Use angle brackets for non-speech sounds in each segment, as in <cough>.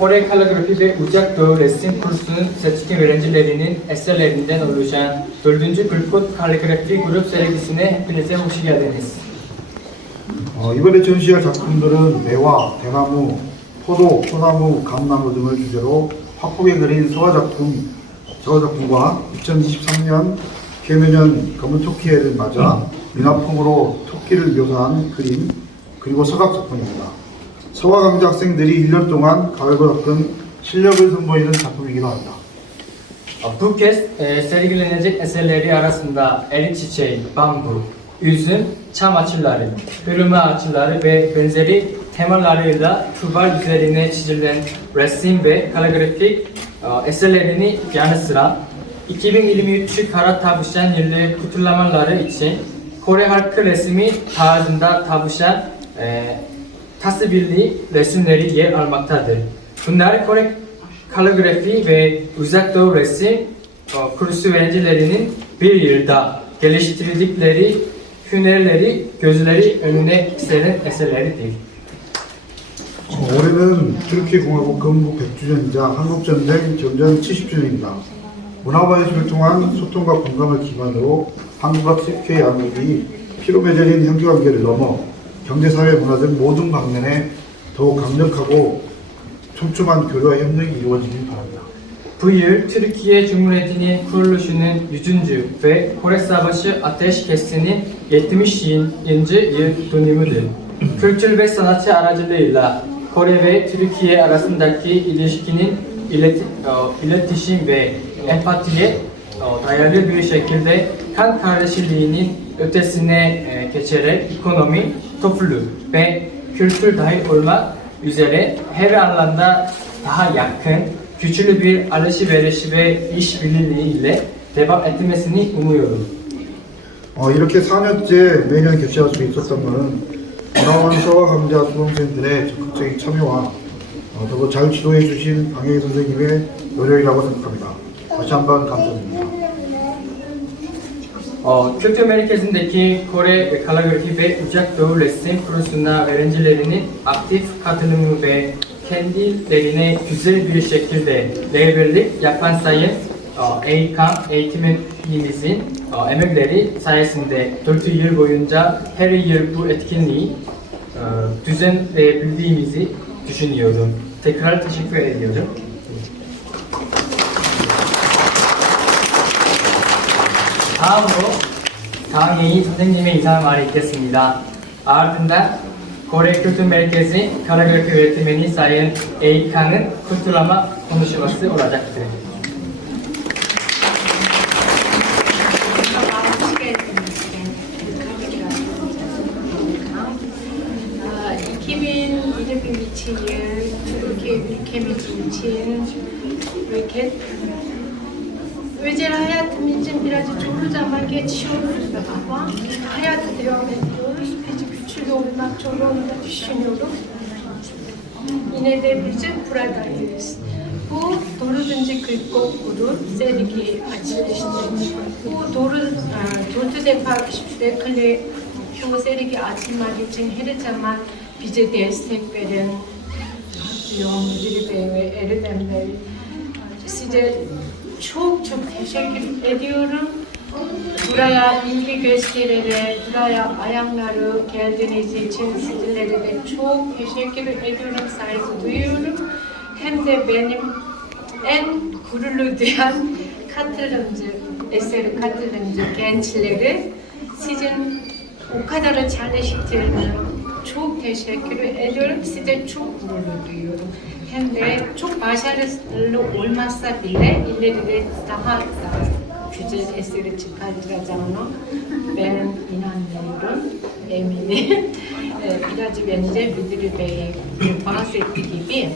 Por el calografide 우작도 레슨 쿠르스 세치킨 외렌질레리는 에셀레린덴 올루샨 돌든지 불꽃 칼리그래피 그룹 세르기슨의 해피넷에 오시게 되니스 어, 이번에 전시할 작품들은 매화, 대나무, 포도, 소나무, 감나무 등을 주제로 화폭에 그린 서화작품, 저화작품과 2023년 개묘년 검은 토끼를 맞아 음. 미나풍으로 토끼를 묘사한 그림, 그리고 서각작품입니다. 서화강좌 학생들이 1년 동안 가을과 같은 실력을 선보이는 작품이기도 합니다. Bu kez e, sergilenecek eserleri arasında erik çiçeği, bambu, üzüm, çam açıları, hürüme açıları ve benzeri temalarıyla tuval üzerine çizilen resim ve kaligrafik e, eserlerini yanı sıra 2023 Kara Tavşan Yılı kutlamaları için Kore halkı resmi tarzında tavşan e, tasbirli resimleri yer almaktadır. Bunlar Kore kaligrafi ve uzak doğu resim e, kursu öğrencilerinin bir yılda geliştirdikleri hünerleri gözleri önüne seren eserleridir. 올해는 터키공화국 건국 100주년이자 한국전쟁 전전 70주년입니다. 문화바이스를 통한 소통과 공감을 기반으로 한국과 터키의 양국이 피로 맺어진 형제관계를 넘어 경제사회 문화 등 모든 방면에 더욱 강력하고 촘촘한 교류와 협력이 이루어지길 바랍니다. V1 트르키의 주문에디닌 쿠르루슈는 유준주 ve korek savaşı ateş kesinin 72. yıl dönümüdür. Kültür ve sanatçı aracılığıyla Kore ve Türkiye arasındaki ilişkinin ileti, iletişim ve empatiye dayalı bir şekilde kan kardeşliğinin ötesine geçerek ekonomi, topluluk ve kültür dahil olmak üzere her alanda daha yakın, güçlü bir alışveriş ve işbirliği ile 대박 에트메스니 우무요루 어, 이렇게 4년째 매년 개최할 수 있었던 것은 문화원서와 강좌 수험생들의 적극적인 참여와 어, 더불어 잘 지도해 주신 강혜희 선생님의 노력이라고 생각합니다. 다시 한 번 감사드립니다. kültür merkezindeki Kore kalagrafi ve uçak doğu resim konusunda öğrencilerinin aktif katılımı ve kendilerine güzel bir şekilde rehberlik yapan sayın EYKAM eğitimimizin emekleri sayesinde 4 yıl boyunca her yıl bu etkinliği düzenleyebildiğimizi düşünüyorum. Tekrar teşekkür ediyorum. 다음으로 강의 선생님의 이상한 말이 있겠습니다. 아르튼다 고래 큐트 멜케지 카라글크 웰트맨이 사이 에이카는 쿠트라마 콘시와스 오라자키드 Ülke, ülkemiz için, ü l Beceri hayatım için birazcık çoğuluz ama geçiyoruz ama hayata devam ediyoruz. Peki küçük olmak, çoğulunu da düşünüyorum. Yine de bizim buradayız. Bu 9. kırk okulu sergi açılıştı. Bu 9. defa sürekli şu sergi açılmak için her zaman bize destek veren diyor müdürü bey ve Erdem bey. Size çok çok teşekkür ediyorum. Buraya ilgi göstererek, buraya ayanları geldiğiniz için sizlere de çok teşekkür ediyorum, saygı duyuyorum. Hem de benim en gururlu duyan katılımcı, eseri katılımcı gençleri sizin o kadar çalıştığını çok teşekkür ediyorum. Size çok gurur duyuyorum. 텐데 çok başarılı olmazsa bile ileride daha da güzel eseri çıkartacağına ben inanıyorum, eminim. Biraz önce Müdür Bey'e bahsetti gibi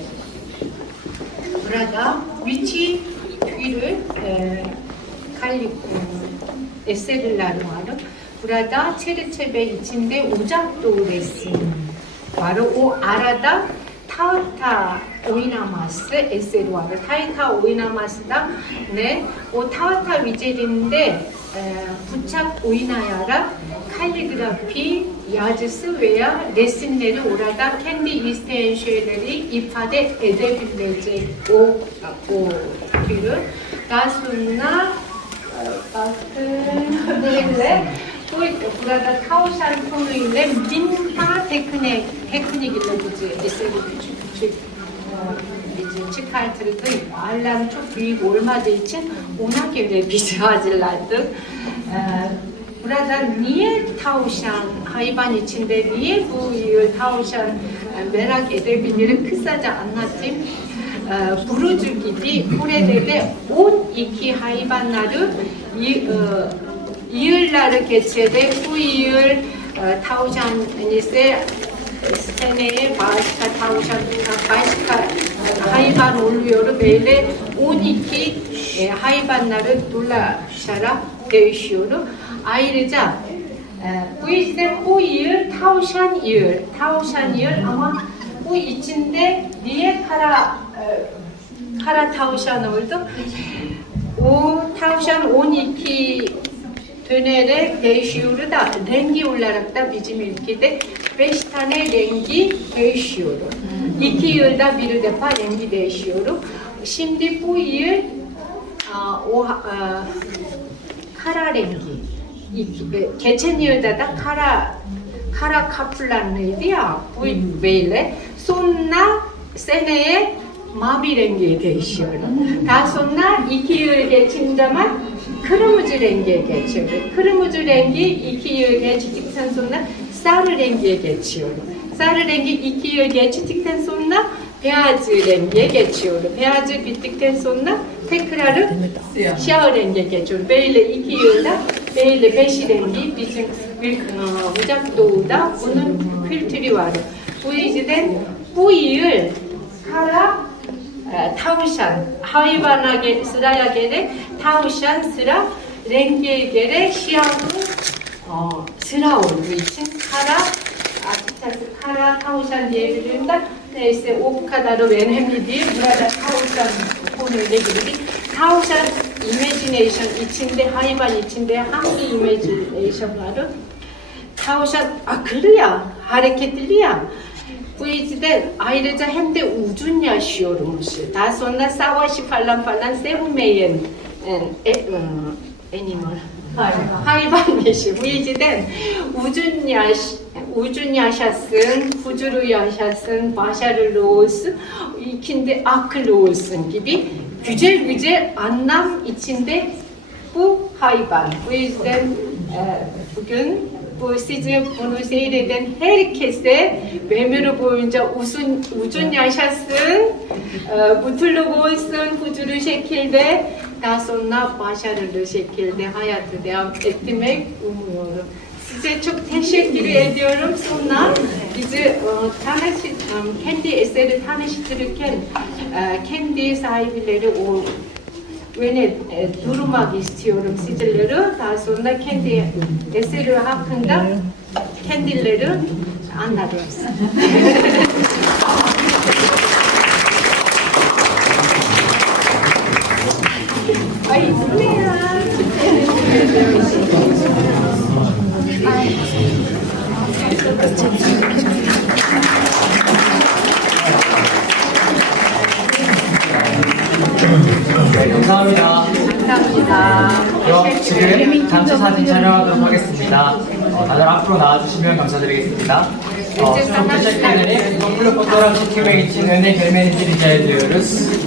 burada 위치 türü e, kalip e, eserler var. Burada çerçeve içinde uzak doğu resim var. O arada 타우타 오이나마스 에세도아르 타이타 오이나마스다 네오 그 타우타 위젤인데 부착 오이나야라 칼리그라피 야즈스 웨야 레슨네르 오라다 캔디 이스텐쉐레리 이파데 에데빌레제 오오 큐르 가순나 바스 어, 네, 네. burada tavşan konuyla bin tane teknik, teknikle bizi eseri bizi çıkartırdı. Alem çok büyük olmadığı için ona göre bizi hazırladık. Ee, burada niye tavşan hayvan içinde niye bu tavşan merak edebilirim kısaca anlatayım. Ee, 부르주기지 오래되되 12 hayvanları 이, 어, 이흘날에 개최된 후이율 어, 타우션 니세 스테네의 바시카 타우션 바시카 하이반 올리오르 베일레 오니키 하이반 나르 둘라샤라 데이시오르 아이르자 부이시데 후이율 타우샨 이율 타우샨 이율 아마 후이친데 니에 카라 어, 카라 타우션 올드 오타우샨 오니키 dönerek değişiyor da rengi olarak da bizim ülkede beş tane rengi değişiyor. Hmm. İki yılda bir defa rengi değişiyor. Şimdi bu yıl a, o a, kara rengi. E, geçen yılda da kara kara kaplanıydı ya bu hmm. böyle. Sonra seneye mavi rengi değişiyor. Hmm. Daha sonra iki yıl geçince zaman 크루무즈 랭기의게 지요. 크루무즈 랭기 이키요에게 치틱탄 쏜나 사르 랭기의게 지요. 사르 랭기 이키요에게 치틱탄 쏜나 베아즈 랭기의게 지요. 베아즈 비틱탄 쏜나 테크라르 샤아오 랭기에게 지요. 베일레 이키유다 베일레 베시 랭기 비중 무작도우다 오는 필트리와르 보이즈된 뿌이을 카라 tavşan, hayvana sıraya göre tavşan sıra, renge göre siyahın 어, sıra olduğu için kara açıkçası kara tavşan diyebilirimden neyse o bu kadarı önemli değil. Burada tavşan konuyla ilgili tavşan imagination içinde hayvan içinde hangi imaginationları tavşan akıllı ya hareketli ya Bu yüzden ayrıca hem de uzun yaşıyormuş. Daha sonra savaşı falan falan sevmeyen e, e, e animal. hayvanmış. Bu yüzden uzun yaş uzun yaşasın, huzuru yaşasın, başarılı olsun, ikinde akıllı olsun gibi güzel güzel anlam içinde bu hayvan. Bu yüzden e, bugün bu sizin bunu seyreden herkese ömür boyunca uzun uzun yaşasın, mutlu ee, olsun, huzurlu şekilde daha sonra başarılı şekilde hayatı devam ettirmek umuyorum. Size çok teşekkür ediyorum. Sonra bizi e, tanış, e, kendi eseri tanıştırırken e, kendi sahipleri o öne e, durmak istiyorum sizleri. Daha sonra kendi eseri hakkında kendileri anlatırız. <laughs> 저희 단체 사진 촬영하도록 하겠습니다. 어, 다들 앞으로 나와주시면 감사드리겠습니다. 어, 첫째 체크은 동물로 포토랑 시키웨이 치는의 별매니지 리자드르스